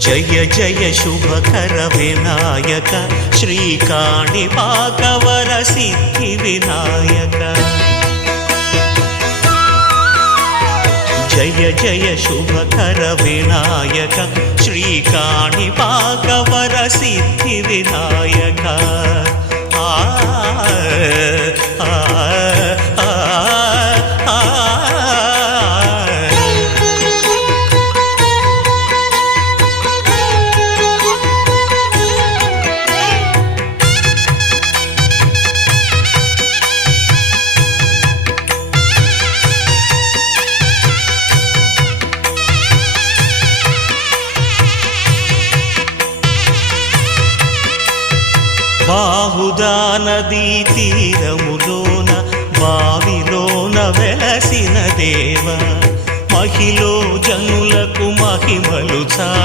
జయ జయ శుభకర వినాయక శ్రీకాణిపాకవర సిద్ధి వినాయక జయ జయ శుభకర వినాయక శ్రీకాణిపాకవర సిద్ధి వినాయక బాహుదా నదీ తీరములోన బావిలోన వెలసిన దేవ మహిలో జనులకు మహిమలు చాటి